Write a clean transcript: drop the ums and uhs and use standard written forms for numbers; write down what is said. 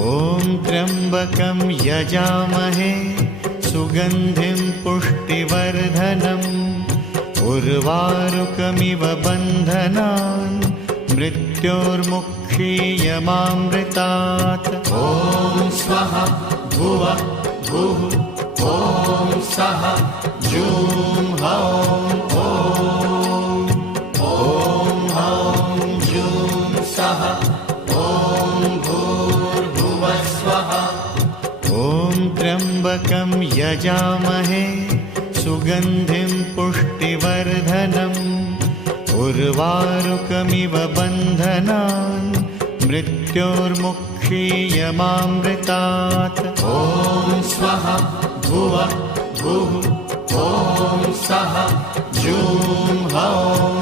ॐ त्र्यम्बकं यजामहे सुगन्धिं पुष्टिवर्धनम् उर्वारुकमिव बन्धनान् मृत्योर्मुक्षीयमामृतात्। ॐ स्वः भुवः भुः ॐ सः जूं हौं ॐ हौं जूं सः ॐ भूर्भुवः स्वः। ॐ त्र्यम्बकं यजामहे सुगन्धिं पुष्टिवर्धनम् उर्वारुकमिव बन्धनान् मृत्योर्मुक्षीयमामृतात्। ॐ स्वः भुवः भुः ॐ सः जूं हौं